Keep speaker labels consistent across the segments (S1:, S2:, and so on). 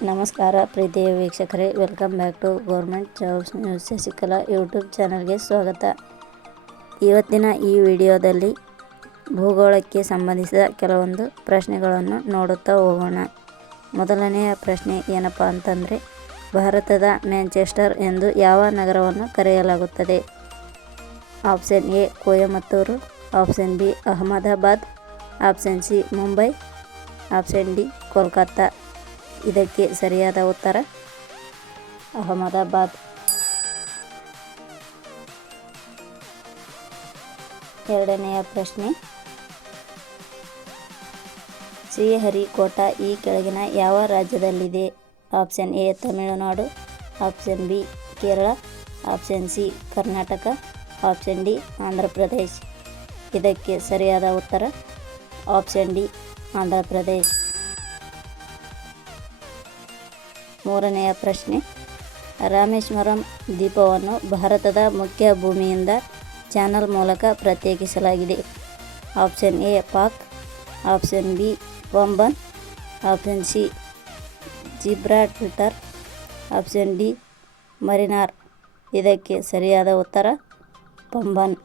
S1: ನಮಸ್ಕಾರ ಪ್ರೀತಿಯ ವೀಕ್ಷಕರೇ welcome back to government jobs news Shashikala YouTube ಚಾನಲ್ಗೆ ಸ್ವಾಗತ. ಇವತ್ತಿನ ಈ ವಿಡಿಯೋದಲ್ಲಿ ಭೂಗೋಳಕ್ಕೆ ಸಂಬಂಧಿಸಿದ ಕೆಲವೊಂದು ಪ್ರಶ್ನೆಗಳನ್ನು ನೋಡುತ್ತಾ ಹೋಗೋಣ. ಮೊದಲನೆಯ ಪ್ರಶ್ನೆ ಏನಪ್ಪ ಅಂತಂದರೆ, ಭಾರತದ ಮ್ಯಾಂಚೆಸ್ಟರ್ ಎಂದು ಯಾವ ನಗರವನ್ನು ಕರೆಯಲಾಗುತ್ತದೆ? Option A Coimbatore option B Ahmedabad option C Mumbai option D Kolkata ಇದಕ್ಕೆ ಸರಿಯಾದ ಉತ್ತರ. ಅಹಮದಾಬಾದ್. ಎರಡನೆಯ ಪ್ರಶ್ನೆ. ಶ್ರೀಹರಿಕೋಟ ಈ ಕೆಳಗಿನ ಯಾವ ರಾಜ್ಯದಲ್ಲಿದೆ? Option A, Tamil Nadu. Option B, Kerala. Option C, Karnataka. Option D Andhra Pradesh ಇದಕ್ಕೆ ಸರಿಯಾದ ಉತ್ತರ. ಆಪ್ಷನ್ ಡಿ ಆಂಧ್ರ ಪ್ರದೇಶ್ ಮೂರನೆಯ ಪ್ರಶ್ನೆ. ರಾಮೇಶ್ವರಂ ದ್ವೀಪವನ್ನು ಭಾರತದ ಮುಖ್ಯ ಭೂಮಿಯಿಂದ ಚಾನಲ್ ಮೂಲಕ ಪ್ರತ್ಯೇಕಿಸಲಾಗಿದೆ. Option A, Palk. Option B Pamban option C Gibraltar option D, ಮರಿನಾರ್. ಇದಕ್ಕೆ ಸರಿಯಾದ ಉತ್ತರ ಪಂಬನ್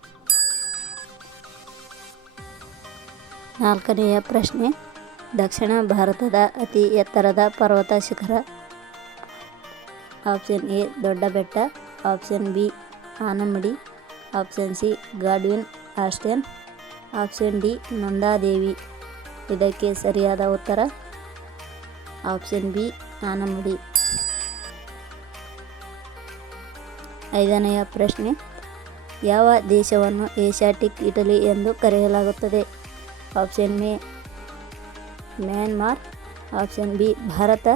S1: ನಾಲ್ಕನೆಯ ಪ್ರಶ್ನೆ. ದಕ್ಷಿಣ ಭಾರತದ ಅತಿ ಎತ್ತರದ ಪರ್ವತ ಶಿಖರ ಆಪ್ಷನ್ ಎ ದೊಡ್ಡ ಬೆಟ್ಟ, option B Anamudi option C Godwin Austen, option D Nanda Devi. ಇದಕ್ಕೆ ಸರಿಯಾದ ಉತ್ತರ ಆಪ್ಷನ್ ಬಿ ಆನಮಡಿ ಐದನೆಯ ಪ್ರಶ್ನೆ, ಯಾವ ದೇಶವನ್ನು ಏಷ್ಯಾಟಿಕ್ ಇಟಲಿ ಎಂದು ಕರೆಯಲಾಗುತ್ತದೆ? Option A Myanmar, option B Bharat,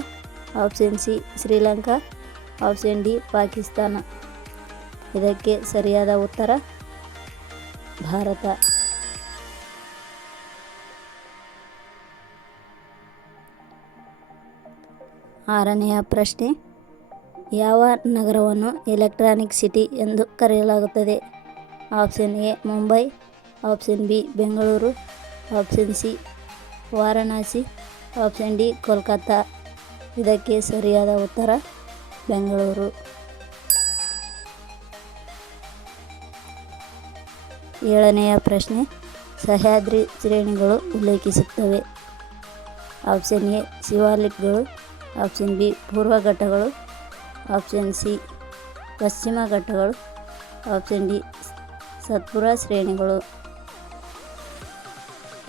S1: option C Sri Lanka option D Pakistan. ಇದಕ್ಕೆ ಸರಿಯಾದ ಉತ್ತರ, ಭಾರತ. ಆರನೆಯ ಪ್ರಶ್ನೆ, ಯಾವ ನಗರವನ್ನು ಎಲೆಕ್ಟ್ರಾನಿಕ್ ಸಿಟಿ ಎಂದು ಕರೆಯಲಾಗುತ್ತದೆ? Option A, Mumbai. Option B, Bengaluru. Option C, Varanasi. Option D, Kolkata. ಇದಕ್ಕೆ ಸರಿಯಾದ ಉತ್ತರ ಬೆಂಗಳೂರು. ಏಳನೆಯ ಪ್ರಶ್ನೆ, ಸಹ್ಯಾದ್ರಿ ಶ್ರೇಣಿಗಳು ಉಲ್ಲೇಖಿಸುತ್ತವೆ. ಆಪ್ಷನ್ ಎ, ಶಿವಾಲಿಕ್ಗಳು. ಆಪ್ಷನ್ ಬಿ, ಪೂರ್ವ ಘಟ್ಟಗಳು. ಆಪ್ಷನ್ ಸಿ, ಪಶ್ಚಿಮ ಘಟ್ಟಗಳು. ಆಪ್ಷನ್ ಡಿ, ಸತ್ಪುರ ಶ್ರೇಣಿಗಳು.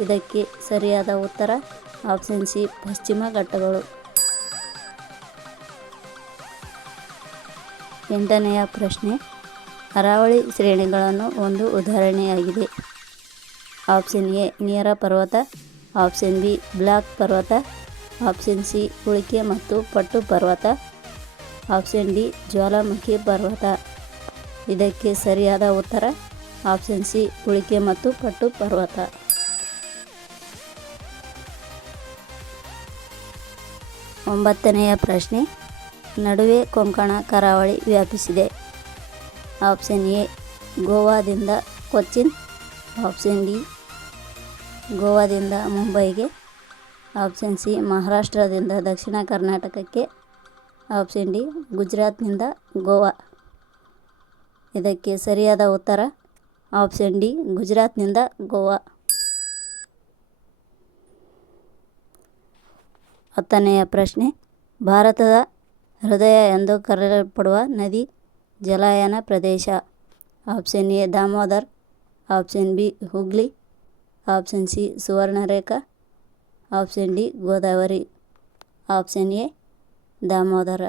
S1: ಇದಕ್ಕೆ ಸರಿಯಾದ ಉತ್ತರ, ಆಪ್ಷನ್ ಸಿ, ಪಶ್ಚಿಮ ಘಟ್ಟಗಳು. ಎಂಟನೆಯ ಪ್ರಶ್ನೆ ಕರಾವಳಿ ಶ್ರೇಣಿಗಳನ್ನು ಒಂದು ಉದಾಹರಣೆಯಾಗಿದೆ. ಆಪ್ಷನ್ ಎ ನೇರ ಪರ್ವತ, ಆಪ್ಷನ್ ಬಿ, ಬ್ಲಾಕ್ ಪರ್ವತ, ಆಪ್ಷನ್ ಸಿ ಉಳಿಕೆ ಮತ್ತು ಪಟ್ಟು ಪರ್ವತ, ಆಪ್ಷನ್ ಡಿ, ಜ್ವಾಲಾಮುಖಿ ಪರ್ವತ. ಇದಕ್ಕೆ ಸರಿಯಾದ ಉತ್ತರ, ಆಪ್ಷನ್ ಸಿ ಉಳಿಕೆ ಮತ್ತು ಪಟ್ಟು ಪರ್ವತ. ಒಂಬತ್ತನೆಯ ಪ್ರಶ್ನೆ ನಡುವೆ ಕೊಂಕಣ ಕರಾವಳಿ ವ್ಯಾಪಿಸಿದೆ. ಆಪ್ಷನ್ ಎ, ಗೋವಾದಿಂದ ಕೊಚ್ಚಿನ್. ಆಪ್ಷನ್ ಡಿ ಗೋವಾದಿಂದ ಮುಂಬೈಗೆ. ಆಪ್ಷನ್ ಸಿ, ಮಹಾರಾಷ್ಟ್ರದಿಂದ ದಕ್ಷಿಣ ಕರ್ನಾಟಕಕ್ಕೆ. ಆಪ್ಷನ್ ಡಿ, ಗುಜರಾತ್ನಿಂದ ಗೋವಾ. ಇದಕ್ಕೆ ಸರಿಯಾದ ಉತ್ತರ, ಆಪ್ಷನ್ ಡಿ, ಗುಜರಾತ್ನಿಂದ ಗೋವಾ. ಹತ್ತನೆಯ ಪ್ರಶ್ನೆ, ಭಾರತದ ಹೃದಯ ಎಂದು ಕರೆಯಲ್ಪಡುವ ನದಿ ಜಲಾಯನ ಪ್ರದೇಶ option A Damodar option B Hooghly option C Subarnarekha option D Godavari option A Damodar